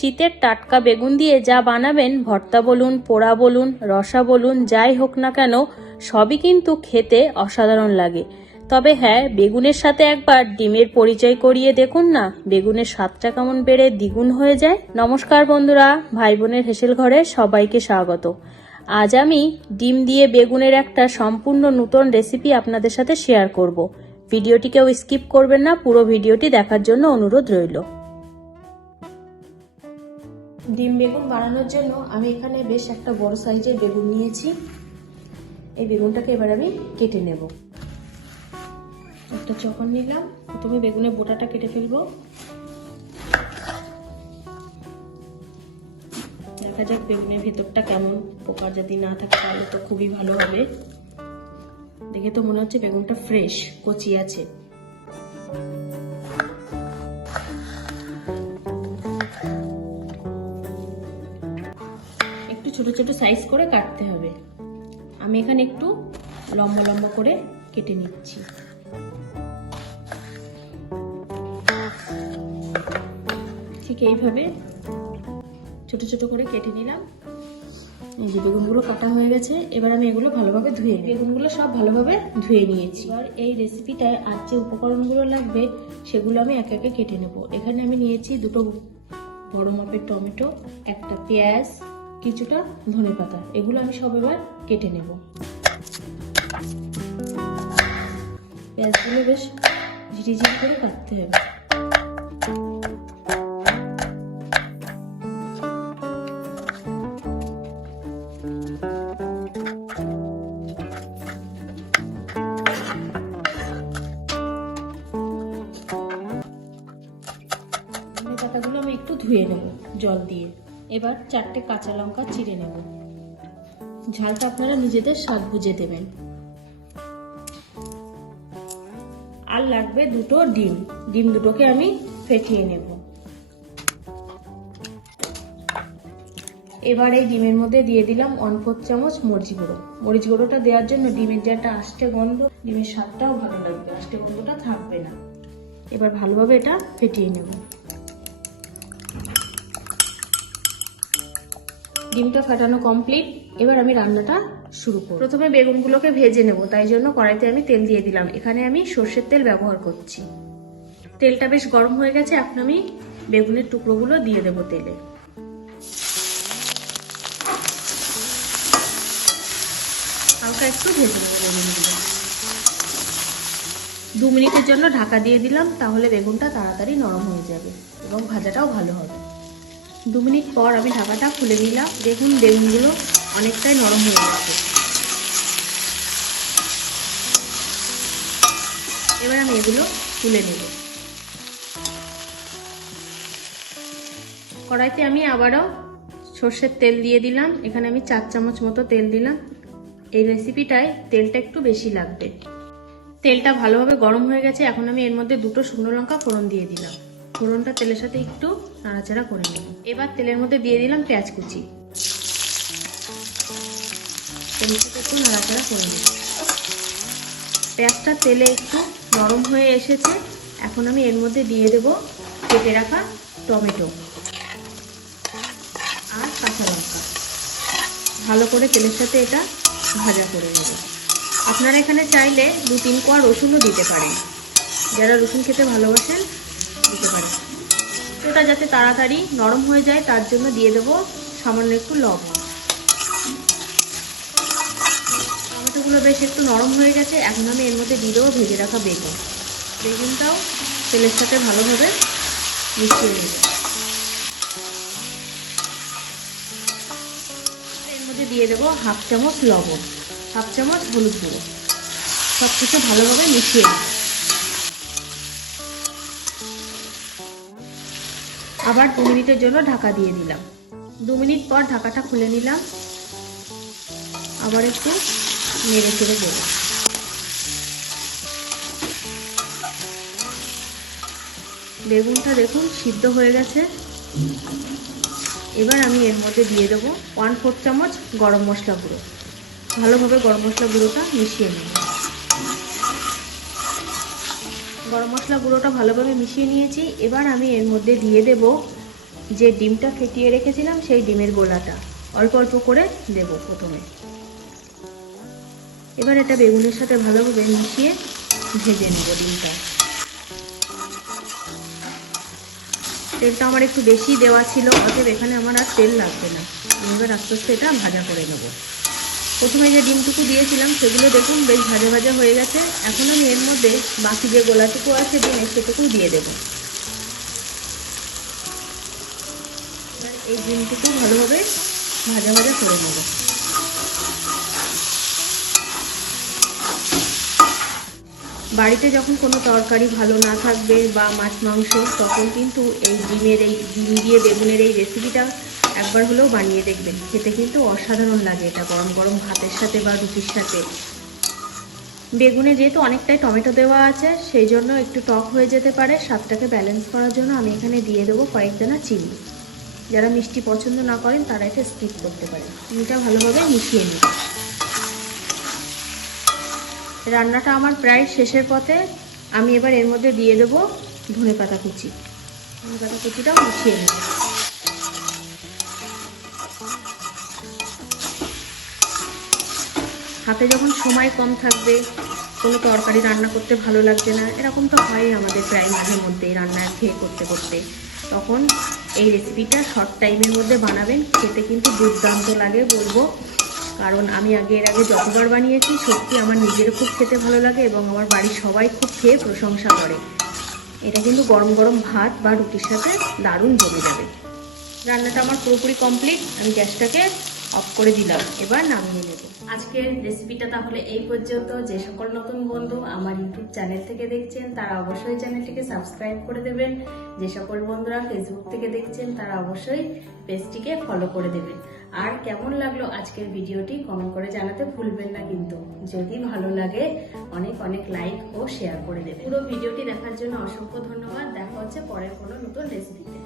শীতের টাটকা বেগুন দিয়ে যা বানাবেন, ভর্তা বলুন, পোড়া বলুন, রসা বলুন, যাই হোক না কেন, সবই কিন্তু খেতে অসাধারণ লাগে। তবে হ্যাঁ, বেগুনের সাথে একবার ডিমের পরিচয় করিয়ে দেখুন না, বেগুনের স্বাদটা কেমন বেড়ে দ্বিগুণ হয়ে যায়। নমস্কার বন্ধুরা, ভাই বোনের হেসেল ঘরে সবাইকে স্বাগত। আজ আমি ডিম দিয়ে বেগুনের একটা সম্পূর্ণ নতুন রেসিপি আপনাদের সাথে শেয়ার করব। ভিডিওটিকেও স্কিপ করবেন না, পুরো ভিডিওটি দেখার জন্য অনুরোধ রইল। ডিম বেগুন বানানোর জন্য আমি এখানে বেশ একটা বড় সাইজের বেগুন নিয়েছি। এই বেগুনটাকে এবার আমি কেটে নেব। একটা চকন নিলাম, প্রথমে বেগুনের বোটাটা কেটে ফেলবো। দেখা যাক বেগুনের ভেতরটা কেমন, পোকা যদি না থাকে তাহলে তো খুবই ভালো হবে। দেখে তো মনে হচ্ছে বেগুনটা ফ্রেশ, কচি আছে। একটু ছোট ছোট সাইজ করে কাটতে হবে। আমি এখানে একটু লম্বা লম্বা করে কেটে নিচ্ছি। ঠিক এইভাবে ছোট ছোট করে কেটে নিলাম। এই যে বেগুনগুলো কাটা হয়ে গেছে, এবার আমি এগুলো ভালোভাবে ধুয়ে নিই। বেগুনগুলো সব ভালোভাবে ধুয়ে নিয়েছি। এবার এই রেসিপিটায় আর যে উপকরণগুলো লাগবে সেগুলো আমি একে একে কেটে নেব। এখানে আমি নিয়েছি দুটো বড় মাপের টমেটো, একটা পেঁয়াজ, কিছুটা ধনেপাতা। এগুলো আমি সব এবার কেটে নেব। পেঁয়াজগুলো বেশ ঝিরিঝিরি করে কাটতে হবে। পাতাগুলো আমি একটু ধুয়ে নেব জল দিয়ে। এবার 4টে কাঁচা লঙ্কা চিড়ে নেব। ঝালটা আপনারা নিজেদের স্বাদ বুঝে দেবেন। আর লাগবে দুটো ডিম। ডিম দুটোকে আমি ফেটিয়ে নেব। এবার এই ডিমের মধ্যে দিয়ে দিলাম 1/4 চামচ মরিচ গুঁড়ো। মরিচ গুঁড়োটা দেওয়ার জন্য ডিমের যে একটা আষ্টে গন্ধ, ডিমের স্বাদটাও ভালো লাগবে, আষ্টে গন্ধটা থাকবে না। এবার ভালোভাবে এটা ফেটিয়ে নেব। ডিমটা ফাটানো কমপ্লিট। এবার আমি রান্নাটা শুরু করব। প্রথমে বেগুনগুলোকে ভেজে নেব, তাই জন্য কড়াইতে আমি তেল দিয়ে দিলাম। এখানে আমি সর্ষের তেল ব্যবহার করছি। তেলটা বেশ গরম হয়ে গেছে, এখন আমি বেগুনের টুকরোগুলো দিয়ে দেব তেলে। হালকা একটু ভেজে নেব বেগুনগুলো। 2 মিনিটের জন্য ঢাকা দিয়ে দিলাম, তাহলে বেগুনটা তাড়াতাড়ি নরম হয়ে যাবে এবং ভাজাটাও ভালো হবে। 2 মিনিট পর আমি ঢাকাটা খুলে নিলাম। দেখুন বেগুনগুলো অনেকটাই নরম হয়ে গেছে। এবার আমি এগুলো তুলে নেব। কড়াইতে আমি আবারও সর্ষের তেল দিয়ে দিলাম। এখানে আমি 4 চামচ মতো তেল দিলাম। এই রেসিপিটায় তেলটা একটু বেশি লাগবে। তেলটা ভালোভাবে গরম হয়ে গেছে, এখন আমি এর মধ্যে 2টো শুকনো লঙ্কা ফোড়ন দিয়ে দিলাম। ফোড়নটা তেলের সাথে একটু নাড়াচাড়া করে নেব। এবার তেলের মধ্যে দিয়ে দিলাম পেঁয়াজ কুচি। তেলের সাথে একটু নাড়াচাড়া করে নেব। পেঁয়াজটা তেলে একটু নরম হয়ে এসেছে, এখন আমি এর মধ্যে দিয়ে দেব কেটে রাখা টমেটো আর কাঁচা লঙ্কা। ভালো করে তেলের সাথে এটা ভাজা করে নেব। আপনারা এখানে চাইলে 2-3 কোয়া রসুনও দিতে পারেন। যারা রসুন খেতে ভালোবাসেন দিতে পারেন। ওটা যাতে তাড়াতাড়ি নরম হয়ে যায় তার জন্য দিয়ে দেবো সামান্য একটু লবণ। টমেটোগুলো বেশ একটু নরম হয়ে গেছে, এখন আমি এর মধ্যে দিয়ে দেবো ভেজে রাখা বেগুন। বেগুনটাও তেলের সাথে ভালোভাবে মিশিয়ে নেব। এর মধ্যে দিয়ে দেবো 1/2 চামচ লবণ, 1/2 চামচ হলুদ গুঁড়ো। সব কিছু ভালোভাবে মিশিয়ে নেব। আবার 2 মিনিটের জন্য ঢাকা দিয়ে দিলাম। 2 মিনিট পর ঢাকাটা খুলে নিলাম। আবার একটু নেড়ে চেড়ে দেব। বেগুনটা দেখুন সিদ্ধ হয়ে গেছে। এবার আমি এর মধ্যে দিয়ে দেবো 1/4 চামচ গরম মশলা গুঁড়ো। ভালোভাবে গরম মশলা গুঁড়োটা মিশিয়ে নেব। গরম মশলা গুঁড়োটা ভালোভাবে মিশিয়ে নিয়েছি। এবার আমি এর মধ্যে দিয়ে দেব যে ডিমটা ফেটিয়ে রেখেছিলাম সেই ডিমের গোলাটা অল্প অল্প করে দেব প্রথমে। এবার এটা বেগুনের সাথে ভালোভাবে মিশিয়ে ভেজে নেব ডিমটা। তেলটা আমার একটু বেশি দেওয়া ছিল, অতএব এখানে আমার আর তেল লাগবে না। এবার আস্তে আস্তে এটা ভাজা করে নেব। প্রথমে যে ডিমটুকু দিয়েছিলাম সেগুলো দেখুন বেশ ভাজা ভাজা হয়ে গেছে। এখন আমি এর মধ্যে বাকি যে গোলাটুকু আছে ডিমের সেটুকু দিয়ে দেব। এই ডিমটুকু ভালোভাবে ভাজা ভাজা করে নেব। বাড়িতে যখন কোনো তরকারি ভালো না থাকবে বা মাছ মাংস, তখন কিন্তু এই ডিম দিয়ে বেগুনের এই রেসিপিটা একবার হলেও বানিয়ে দেখবেন। খেতে কিন্তু অসাধারণ লাগে এটা গরম গরম ভাতের সাথে বা রুটির সাথে। বেগুনে যেহেতু অনেকটাই টমেটো দেওয়া আছে, সেই জন্য একটু টক হয়ে যেতে পারে। স্বাদটাকে ব্যালেন্স করার জন্য আমি এখানে দিয়ে দেবো কয়েকদানা চিনি। যারা মিষ্টি পছন্দ না করেন তারা এটা স্কিপ করতে পারেন। চিনিটা ভালোভাবে মিশিয়ে নিই। রান্নাটা আমার প্রায় শেষের পথে। আমি এবার এর মধ্যে দিয়ে দেবো ধনেপাতা কুচি। ধনেপাতা কুচিটাও মিশিয়ে নেব। হাতে যখন সময় কম থাকবে, কোনো তরকারি রান্না করতে ভালো লাগছে না, এরকম তো হয় আমাদের প্রায় মাঝে মধ্যেই রান্না খেয়ে করতে করতে, তখন এই রেসিপিটা শর্ট টাইমের মধ্যে বানাবেন। খেতে কিন্তু দুর্দান্ত লাগে বলবো। কারণ আমি এর আগে যতবার বানিয়েছি সত্যি আমার নিজেরও খুব খেতে ভালো লাগে এবং আমার বাড়ির সবাই খুব খেয়ে প্রশংসা করে। এটা কিন্তু গরম গরম ভাত বা রুটির সাথে দারুণ জমে যাবে। রান্নাটা আমার পুরোপুরি কমপ্লিট। আমি গ্যাসটাকে অফ করে দিলাম, এবার নামিয়ে নেব। আজকের রেসিপিটা তাহলে এই পর্যন্ত। যে সকল নতুন বন্ধু আমার ইউটিউব চ্যানেল থেকে দেখছেন তারা অবশ্যই চ্যানেলটিকে সাবস্ক্রাইব করে দেবেন। যে সকল বন্ধুরা ফেসবুক থেকে দেখছেন তারা অবশ্যই পেজটিকে ফলো করে দেবেন। আর কেমন লাগলো আজকের ভিডিওটি কমেন্ট করে জানাতে ভুলবেন না কিন্তু। যদি ভালো লাগে অনেক অনেক লাইক ও শেয়ার করে দেবেন। পুরো ভিডিওটি দেখার জন্য অসংখ্য ধন্যবাদ। দেখা হচ্ছে পরের কোনো নতুন রেসিপিতে।